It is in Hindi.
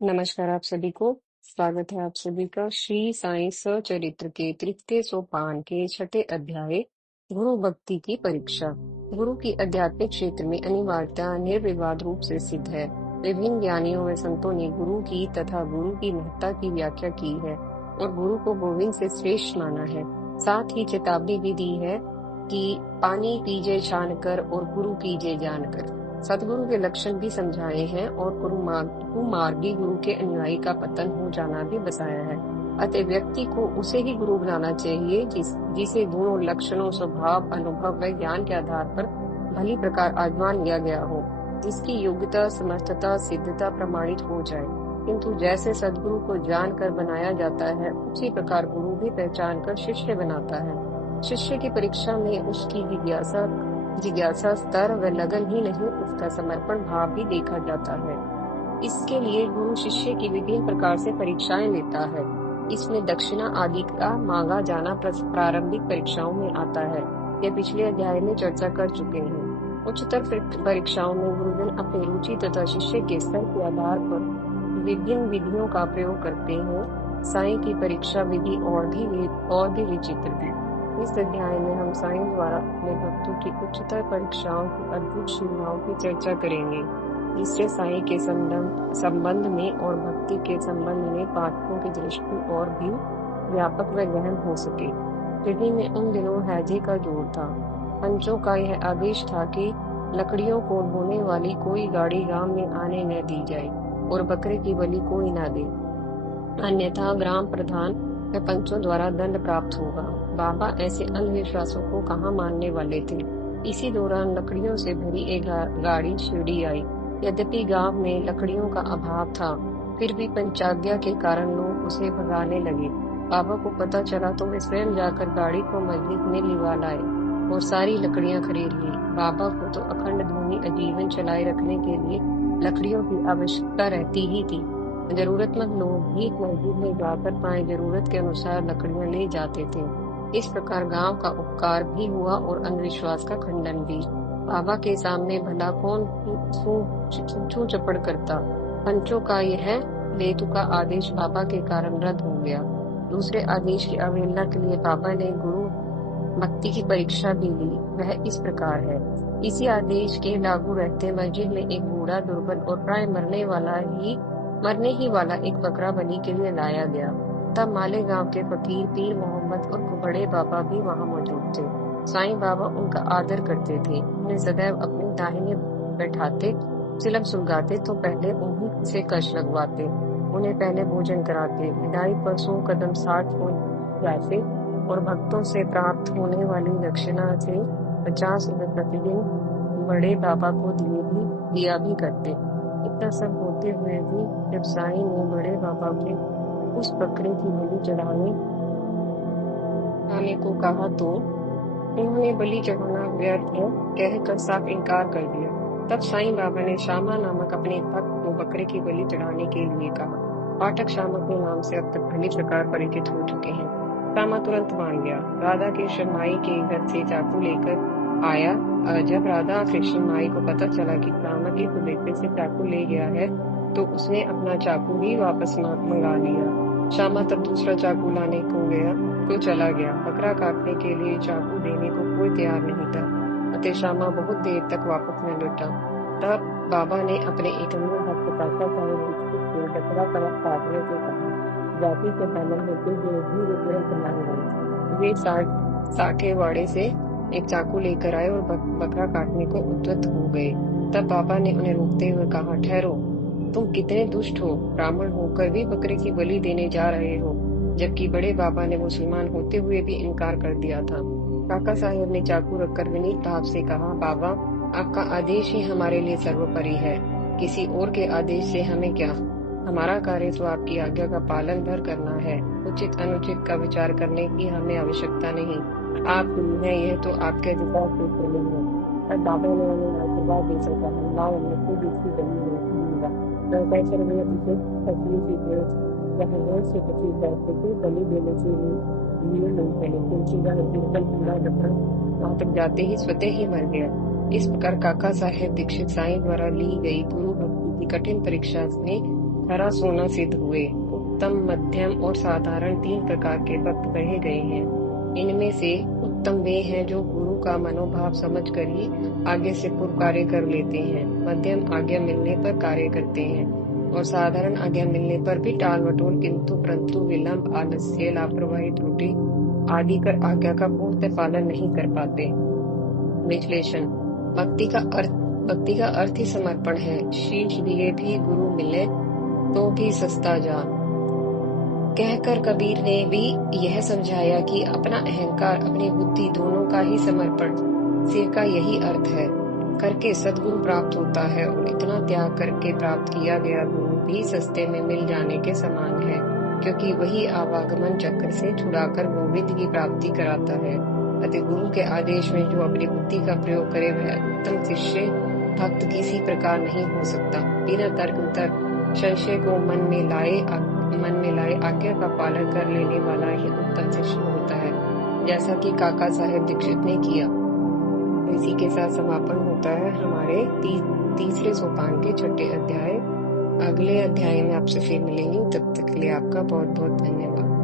नमस्कार आप सभी को। स्वागत है आप सभी का श्री साईं सचरित्र के तृतीय सोपान के छठे अध्याय गुरु भक्ति की परीक्षा। गुरु की आध्यात्मिक क्षेत्र में अनिवार्यता निर्विवाद रूप से सिद्ध है। विभिन्न ज्ञानियों व संतों ने गुरु की तथा गुरु की महत्ता की व्याख्या की है और गुरु को गोविंद से श्रेष्ठ माना है। साथ ही चेतावनी भी दी है कि पानी पीजे छान कर और गुरु कीजे जानकर। सतगुरु के लक्षण भी समझाए हैं और कुमार्गी गुरु के अनुयायी का पतन हो जाना भी बताया है। अतः व्यक्ति को उसे ही गुरु बनाना चाहिए जिसे गुणों, लक्षणों, स्वभाव, अनुभव व ज्ञान के आधार पर भली प्रकार आजमान लिया गया हो, जिसकी योग्यता, समर्थता, सिद्धता प्रमाणित हो जाए। किंतु जैसे सदगुरु को जानकर बनाया जाता है, उसी प्रकार गुरु भी पहचान कर शिष्य बनाता है। शिष्य की परीक्षा में उसकी जिज्ञासा स्तर व लगन ही नहीं, उसका समर्पण भाव भी देखा जाता है। इसके लिए गुरु शिष्य की विभिन्न प्रकार से परीक्षाएं लेता है। इसमें दक्षिणा आदि का मांगा जाना प्रारंभिक परीक्षाओं में आता है। यह पिछले अध्याय में चर्चा कर चुके हैं। उच्चतर परीक्षाओं में गुरुजन अपनी रुचि तथा शिष्य के स्तर के आधार पर विभिन्न विधियों का प्रयोग करते हैं। साईं की परीक्षा विधि और भी विचित्र है। इस अध्याय में हम साईं द्वारा अपने भक्तों की उच्चतर परीक्षाओं की अद्भुत सीमाओं की चर्चा करेंगे, जिससे साईं के संबंध में और भक्ति के संबंध में पाठकों की दृष्टि और भी व्यापक व गहन हो सके। दिल्ली में उन दिनों हैजे का जोर था। पंचों का यह आदेश था कि लकड़ियों को ढोने वाली कोई गाड़ी गांव में आने न दी जाए और बकरे की बलि कोई न दे, अन्यथा ग्राम प्रधान व पंचों द्वारा दंड प्राप्त होगा। बाबा ऐसे अंधविश्वासों को कहाँ मानने वाले थे। इसी दौरान लकड़ियों से भरी एक गाड़ी शिरडी आई। यद्यपि गांव में लकड़ियों का अभाव था, फिर भी पंचाज्ञा के कारण लोग उसे भगाने लगे। बाबा को पता चला तो वे स्वयं जाकर गाड़ी को मस्जिद में लिवा लाए और सारी लकड़ियां खरीद ली। बाबा को तो अखंड ध्वनि आजीवन चलाए रखने के लिए लकड़ियों की आवश्यकता रहती ही थी। जरूरतमंद लोग भी मस्जिद में जाकर पाए जरूरत के अनुसार लकड़ियां ले जाते थे। इस प्रकार गांव का उपकार भी हुआ और अंधविश्वास का खंडन भी। बाबा के सामने भला कौन छू चपड़ करता। पंचों का यह लेतु का आदेश बाबा के कारण रद्द हो गया। दूसरे आदेश की अवहेलना के लिए बाबा ने गुरु भक्ति की परीक्षा भी ली। वह इस प्रकार है। इसी आदेश के लागू रहते मस्जिद में एक बूढ़ा, दुर्बल और प्राय मरने ही वाला एक बकरा बलि के लिए लाया गया। तब मालेगांव के फकीर पीर मोहम्मद और बड़े बाबा भी वहां मौजूद थे। साईं बाबा उनका आदर करते थे। उन्हें सदैव अपने दाहिने बैठाते, चिलम सुलगाते तो पहले उन्हीं से कश लगवाते। उन्हें पहले भोजन कराते। विदाई पर 100 कदम 60 हो जाते और भक्तों से प्राप्त होने वाली दक्षिणा से 50 रुपये प्रतिदिन बड़े बाबा को दिया भी करते। इतना सब होते हुए भी जब साईं ने बड़े बाबा के उस बकरे की बलि चढ़ाने को कहा तो उन्होंने बलि चढ़ाना व्यर्थ है कहकर साफ इनकार कर दिया। तब साईं बाबा ने श्यामा नामक अपने भक्त को बकरे की बलि चढ़ाने के लिए कहा। पाठक श्यामा के नाम से अब तक भली प्रकार परिचित हो चुके हैं। श्यामा तुरंत मान गया। राधा कृष्ण माई के घर से चाकू लेकर आया। जब राधा कृष्ण माई को पता चला कि श्यामा के बेटे से चाकू ले गया है, तो उसने अपना चाकू ही वापस मंगा लिया। श्यामा तब दूसरा चाकू लाने को चला गया। बकरा काटने के लिए चाकू देने को कोई तैयार नहीं था। अतः श्यामा बहुत देर तक वापस न लौटा। तब बाबा ने अपने एक अन्य भक्त काका साहेब दीक्षित को बकरा काटने को कहा। जाति से पैदल होते हुए भी वे तुरंत मान गए। वे साठे वाड़े से एक चाकू लेकर आए और बकरा काटने को उद्यत हो गए। तब बाबा ने उन्हें रोकते हुए कहा, ठहरो, तुम कितने दुष्ट हो। ब्राह्मण होकर भी बकरे की बलि देने जा रहे हो। जबकि बड़े बाबा ने मुसलमान होते हुए भी इनकार कर दिया था। काका साहेब ने चाकू रखकर विनीत भाव से कहा, बाबा, आपका आदेश ही हमारे लिए सर्वोपरि है। किसी और के आदेश से हमें क्या। हमारा कार्य तो आपकी आज्ञा का पालन भर करना है। उचित अनुचित का विचार करने की हमें आवश्यकता नहीं। आप गुरु हैं, यह तो आपके अधिकार से चले हैं। तब बाबा ने उन्हें आशीर्वाद देकर कहा, लाओ, मैं खुद इसकी बलि दूंगा। कहकर वे उसे फसली की जहां से 25 पैसे की बलि देने के लिए नहीं पड़े, क्योंकि वह दुर्बल पूरा बकरा वहां तक जाते ही स्वतः ही मर गया। इस प्रकार काका साहेब दीक्षित साईं द्वारा ली गई गुरु भक्ति की कठिन परीक्षा में खरा सोना सिद्ध हुए। उत्तम, मध्यम और साधारण 3 प्रकार के भक्त कहे गए हैं। इनमें से उत्तम वे हैं जो गुरु का मनोभाव समझकर ही आगे से पूर्व कार्य कर लेते हैं, मध्यम आज्ञा मिलने पर कार्य करते हैं और साधारण आज्ञा मिलने पर भी टाल मटोल, किंतु परंतु विलंब, आलस्य, लापरवाही, त्रुटि आदि कर आज्ञा का पूर्णतः पालन नहीं कर पाते। विश्लेषण। भक्ति का अर्थ ही समर्पण है। शीश दिए भी गुरु मिले तो भी सस्ता जान। कहकर कबीर ने भी यह समझाया कि अपना अहंकार, अपनी बुद्धि दोनों का ही समर्पण सिर का यही अर्थ है। करके सद्गुरु प्राप्त होता है और इतना त्याग करके प्राप्त किया गया गुरु भी सस्ते में मिल जाने के समान है, क्योंकि वही आवागमन चक्र से छुड़ाकर गोविंद की प्राप्ति कराता है। अतः गुरु के आदेश में जो अपनी बुद्धि का प्रयोग करे वह उत्तम शिष्य भक्त किसी प्रकार नहीं हो सकता। बिना तर्क संशय को मन में लाए आज्ञा का पालन कर लेने वाला ही उत्तम शिष्य होता है, जैसा कि काका साहेब दीक्षित ने किया। इसी के साथ समापन होता है हमारे तीसरे सोपान के 6ठे अध्याय। अगले अध्याय में आपसे फिर मिलेंगे, तब तक के लिए आपका बहुत बहुत धन्यवाद।